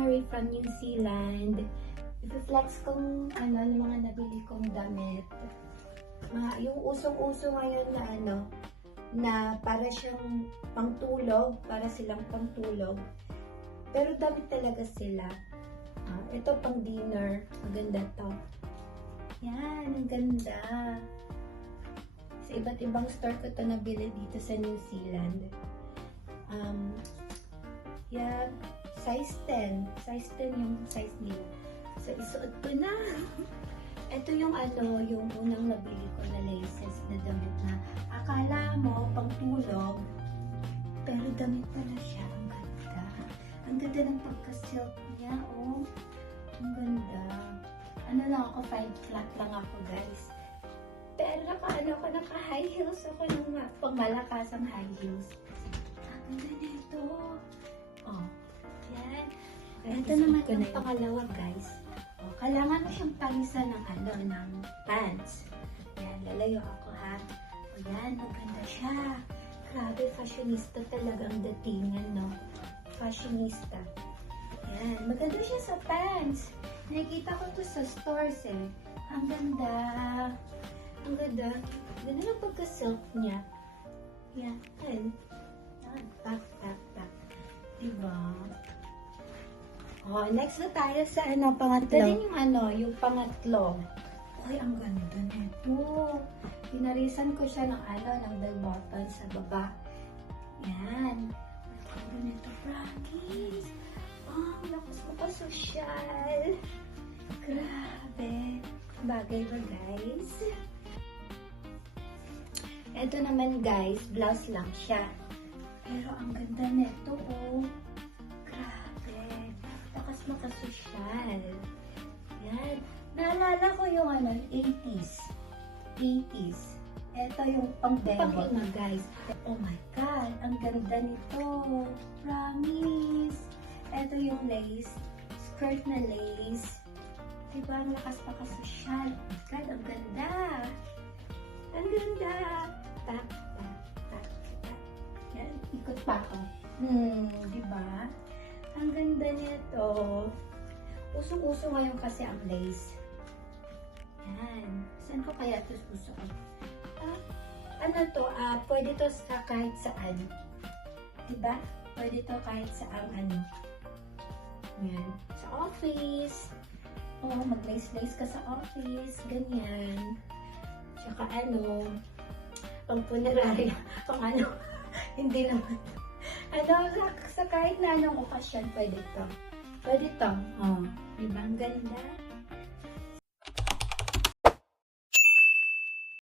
Marie from New Zealand. I-flex kong yung mga nabili kong damit. Yung usong-uso ngayon na na para siyang pangtulog, para silang pangtulog. Pero damit talaga sila. Ito pang dinner. Maganda to. Yan, ang ganda. Sa iba't ibang store ko to nabili dito sa New Zealand. Yan, size 10. Size 10 yung size nila. So, isuot ko na. Ito yung yung unang nabili ko na laces na damit na akala mo pangtulog, pero damit pala siya. Ang ganda. Ang ganda ng pagka-silk niya, oh. Ang ganda. Lang ako, 5 flat lang ako, guys. Pero naka-high heels ako ng pang malakasang high heels. Ang ganda nito. Oh, yan. Ito naman yung pangalawa, guys. Oh, kailangan mo siyang palisan ng ng pants. Yan, lalayo ako, ha. O yan, maganda siya. Grabe, fashionista talaga ang datingan, no? Fashionista. Yan, maganda siya sa pants. Nakikita ko to sa stores, eh. Ang ganda. Ang ganda. Ganda ng pagka-silk niya. Yan. Yan. Tak, tak, tak. Diba? Oh, next na tayo sa pangatlo. Ito din yung pangatlo. Ay, ang ganda nito. Pinarisan ko siya ng ng bell button sa baba. Yan. Ang ganda nito, promise. Oh, lakas mo pa social. Grabe. Bagay ba, guys? Ito naman, guys, blouse lang siya. Pero ang ganda nito, oh. Grabe. Lakas mo pa social. Yan. Naalala ko yung 80s. 80s. Ito yung pang-bebe na, guys. Oh my God. Ang ganda nito. Promise. Ito yung lace. Skirt na lace. Diba? Ang lakas pa ka-social. Oh my God. Ang ganda. Ang ganda. Tak, tak, tak, tak. Yan. Ikot pa ako. Diba? Ang ganda nito. Usong-uso ngayon kasi ang lace. Yan. Saan ko kaya ito susuot? Pwede to sa kahit saan. Diba? Pwede to kahit saan Yan. Sa office. Mag-lace-lace ka sa office. Ganyan. Tsaka pang punerarya. Hindi naman. Sa kahit na anong okasyon, pwede to. Pwede to. Diba? Ang ganda.